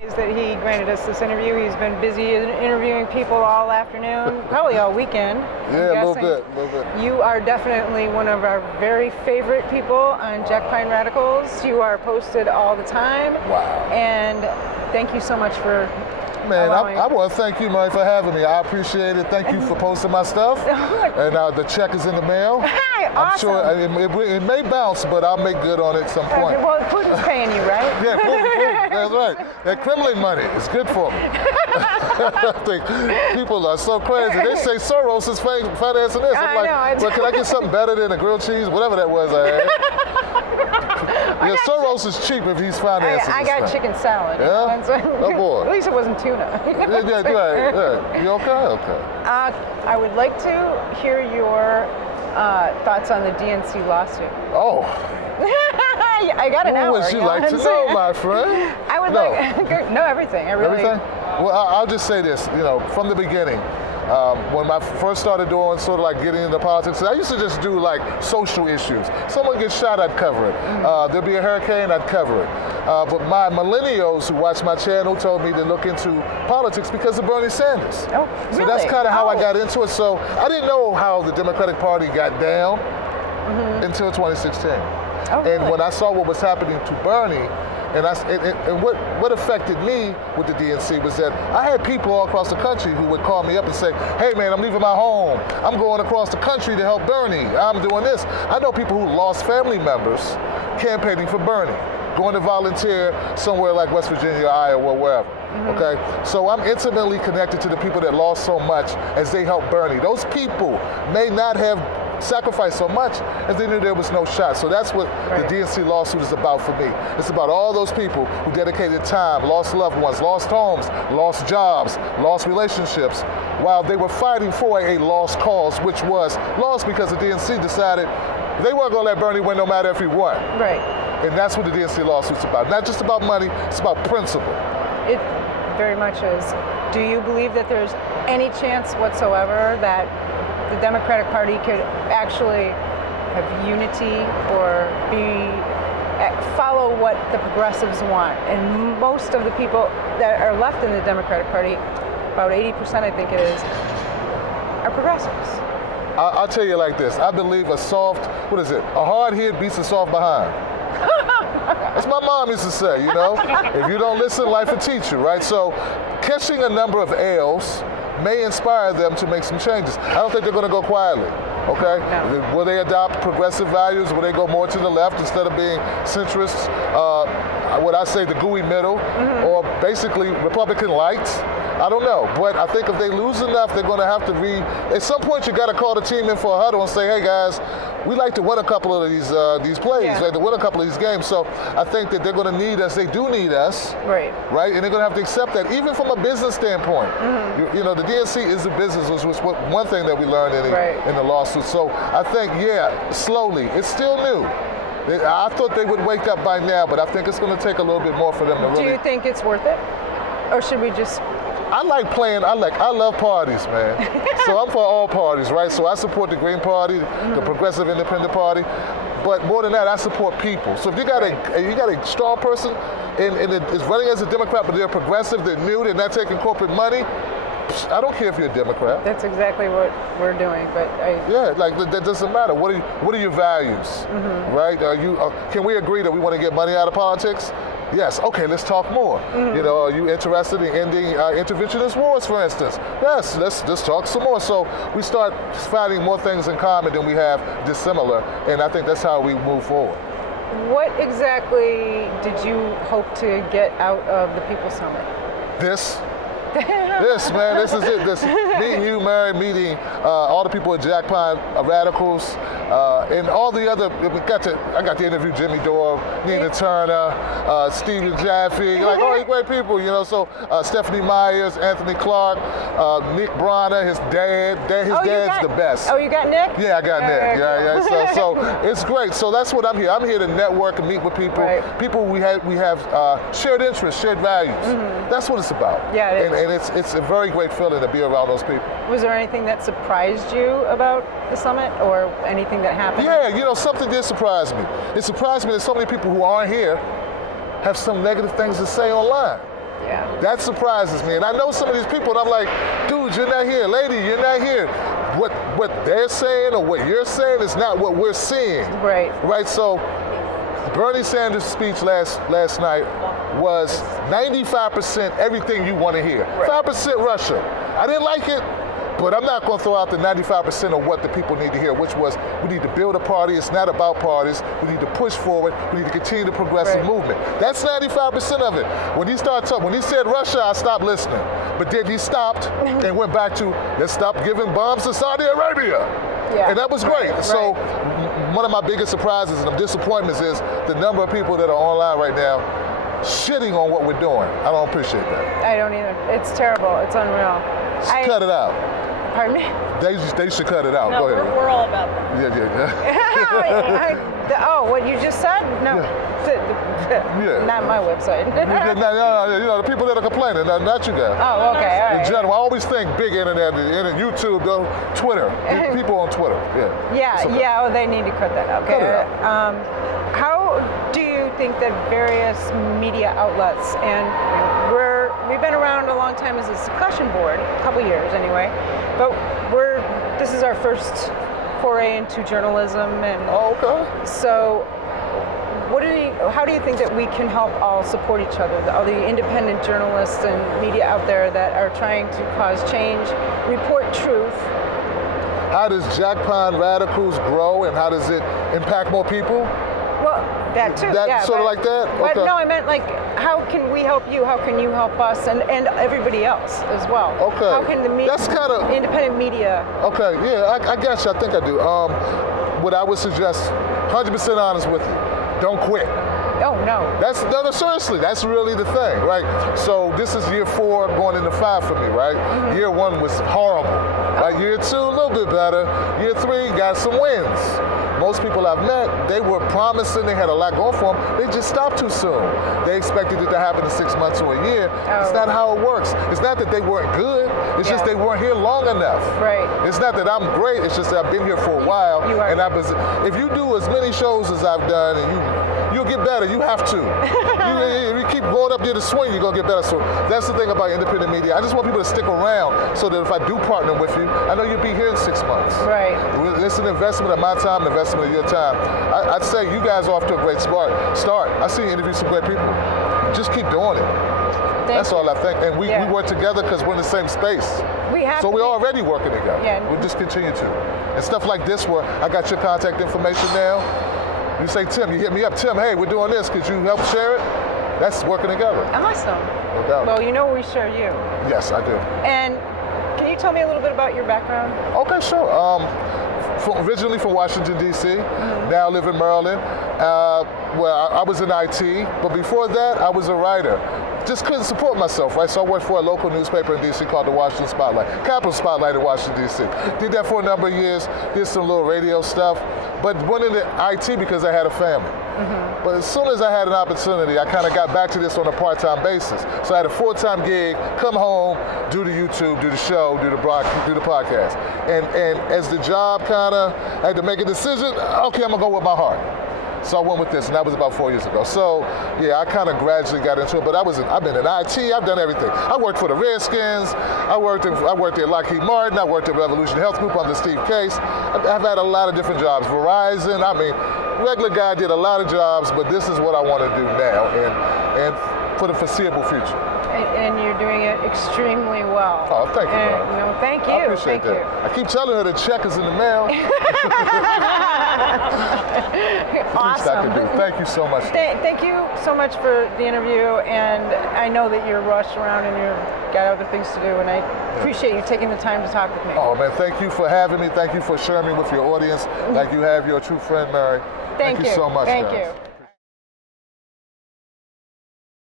Is that he granted us this interview. He's been busy interviewing people all afternoon, probably all weekend. Yeah, a little bit. You are definitely one of our very favorite people on Jack Pine Radicals. You are posted all the time. Wow. And thank you so much for Man, I want to thank you, Mary, for having me. I appreciate it. Thank you for posting my stuff. And the check is in the mail. Hi, I'm awesome. sure it may bounce, but I'll make good on it at some point. Well, Putin's paying you, right? Yeah, Putin, that's right. That Kremlin money is good for me. I think people are so crazy. They say Soros is financing this. I'm like, well, can I get something better than a grilled cheese? Whatever that was I had. Yeah, Soros is cheap if he's financing I got chicken salad. Yeah? Oh, boy. At least it wasn't tuna. Yeah, right. You okay? Okay. I would like to hear your thoughts on the DNC lawsuit. Oh. I got an hour. What would you like to know, my friend? I would like know everything. Everything? Well, I'll just say this. From the beginning, when I first started doing sort of like getting into politics, I used to just do like social issues. Someone gets shot, I'd cover it. There'd be a hurricane, I'd cover it. But my millennials who watch my channel told me to look into politics because of Bernie Sanders. Oh, really? So that's kind of how I got into it. So I didn't know how the Democratic Party got down until 2016. Oh, really? And when I saw what was happening to Bernie, and what affected me with the DNC was that I had people all across the country who would call me up and say, hey man, I'm leaving my home. I'm going across the country to help Bernie. I'm doing this. I know people who lost family members campaigning for Bernie, going to volunteer somewhere like West Virginia, Iowa, wherever. Okay, so I'm intimately connected to the people that lost so much as they helped Bernie. Those people may not have sacrificed so much as they knew there was no shot. So that's what the DNC lawsuit is about for me. It's about all those people who dedicated time, lost loved ones, lost homes, lost jobs, lost relationships, while they were fighting for a lost cause, which was lost because the DNC decided they weren't going to let Bernie win no matter if he won. Right. And that's what the DNC lawsuit's about. Not just about money, it's about principle. It very much is. Do you believe that there's any chance whatsoever that the Democratic Party could actually have unity or follow what the progressives want? And most of the people that are left in the Democratic Party, about 80% I think it is, are progressives. I'll tell you like this. I believe a hard head beats a soft behind. That's my mom used to say, if you don't listen, life will teach you, right? So catching a number of L's may inspire them to make some changes. I don't think they're going to go quietly, okay? No. Will they adopt progressive values? Will they go more to the left instead of being centrists? What I say the gooey middle, or basically Republican light? I don't know, but I think if they lose enough, they're going to have to at some point you got to call the team in for a huddle and say, hey guys, we like to win a couple of these plays, like to win a couple of these games. So I think that they're going to need us. They do need us, right? And they're going to have to accept that, even from a business standpoint. The DNC is a business, which was one thing that we learned in the lawsuit. So I think, slowly, it's still new. I thought they would wake up by now, but I think it's going to take a little bit more for them to really. Do you think it's worth it, or should we just? I like playing. I love parties, man. So I'm for all parties, right? So I support the Green Party, the Progressive Independent Party, but more than that, I support people. So if you got a strong person and is running as a Democrat, but they're progressive, they're new, they're not taking corporate money, I don't care if you're a Democrat. That's exactly what we're doing, but that doesn't matter. What are your values, right? Can we agree that we want to get money out of politics? Yes. Okay, let's talk more. Are you interested in ending interventionist wars, for instance? Yes. Let's talk some more. So we start finding more things in common than we have dissimilar, and I think that's how we move forward. What exactly did you hope to get out of the People's Summit? This, man, this is it. This meeting you, Mary, meeting all the people at Jack Pine Radicals, and all the other. I got to interview Jimmy Dore, Nina Turner, Stephen Jaffe, like all these great people, So Stephanie Myers, Anthony Clark, Nick Bronner, his dad. His dad's the best. Oh, you got Nick? Yeah, I got Nick. Yeah. So it's great. So that's what I'm here. I'm here to network and meet with people. Right. People we have shared interests, shared values. That's what it's about. Yeah, it is. And it's a very great feeling to be around those people. Was there anything that surprised you about the summit, or anything that happened? Yeah, something did surprise me. It surprised me that so many people who aren't here have some negative things to say online. Yeah. That surprises me. And I know some of these people, and I'm like, dude, you're not here. Lady, you're not here. What they're saying or what you're saying is not what we're seeing. Right. Right? So Bernie Sanders' speech last night was 95% everything you want to hear. Right. 5% Russia. I didn't like it, but I'm not going to throw out the 95% of what the people need to hear, which was we need to build a party. It's not about parties. We need to push forward. We need to continue the progressive movement. That's 95% of it. When he started talking, when he said Russia, I stopped listening. But then he stopped and went back to, let's stop giving bombs to Saudi Arabia. Yeah. And that was great. So one of my biggest surprises and disappointments is the number of people that are online right now shitting on what we're doing. I don't appreciate that. I don't either. It's terrible. It's unreal. Cut it out. Pardon me? They should cut it out. No, Go ahead. we're all about that. Yeah. Oh, what you just said? No. Yeah. Not my website. No, the people that are complaining, not you guys. Oh, okay. All right. In general, I always think big internet, YouTube, though, Twitter. People on Twitter. Yeah. Oh, they need to cut that out. Okay. Cut it out. How do you think that various media outlets, and we've been around a long time as a discussion board, a couple years anyway, but this is our first foray into journalism, and so how do you think that we can help all support each other, all the independent journalists and media out there that are trying to cause change, report truth? How does Jack Pond Radicals grow, and how does it impact more people? Well, that too. Sort of like that? But no, I meant like, how can we help you? How can you help us? And everybody else as well. Okay. How can the That's kinda, independent media? Okay, yeah, I guess you. I think I do. What I would suggest, 100% honest with you, don't quit. Oh, no. No, seriously, that's really the thing, right? So this is year 4 going into 5 for me, right? Mm-hmm. Year 1 was horrible. Right? Year 2, a little bit better. Year 3, got some wins. Most people I've met, they were promising, they had a lot going for them, they just stopped too soon. They expected it to happen in 6 months or a year. Oh. It's not how it works. It's not that they weren't good, it's just they weren't here long enough. Right. It's not that I'm great, it's just that I've been here for a while. You are. And if you do as many shows as I've done, and you'll get better, you have to. If you keep going up there to swing, you're going to get better. So that's the thing about independent media. I just want people to stick around so that if I do partner with you, I know you'll be here in 6 months. Right. It's an investment of my time, an investment of your time. I'd say you guys are off to a great start. I see you interview some great people. Just keep doing it. That's all I think. And we work together because we're in the same space. We have so we're already working together. Yeah. We'll just continue to. And stuff like this where I got your contact information now. You say, Tim, you hit me up. Tim, hey, we're doing this. Could you help share it? That's working together. Awesome. No doubt. Well, you know we share you. Yes, I do. And can you tell me a little bit about your background? Okay, sure. Originally from Washington, D.C., now live in Maryland. I was in IT, but before that, I was a writer. Just couldn't support myself, right? So I worked for a local newspaper in D.C. called the Washington Spotlight, Capital Spotlight in Washington, D.C. Did that for a number of years, did some little radio stuff, but went into IT because I had a family. But as soon as I had an opportunity, I kind of got back to this on a part-time basis. So I had a full-time gig, come home, do the YouTube, do the show, do the podcast. And as the job I had to make a decision, okay, I'm gonna go with my heart. So I went with this, and that was about 4 years ago. So yeah, I kind of gradually got into it, but I've been in IT, I've done everything. I worked for the Redskins, I worked at Lockheed Martin, I worked at Revolution Health Group under Steve Case. I've had a lot of different jobs. Verizon, regular guy, did a lot of jobs, but this is what I want to do now, and for the foreseeable future. And you're doing it extremely well. Oh, thank you, bro. Thank you. I appreciate that. I keep telling her the check is in the mail. Awesome. Thank you so much. Thank you so much for the interview, and I know that you're rushed around and you've got other things to do, and I appreciate you taking the time to talk with me. Oh, man, thank you for having me. Thank you for sharing me with your audience like you have your true friend, Mary. Thank you so much, Thank guys. you.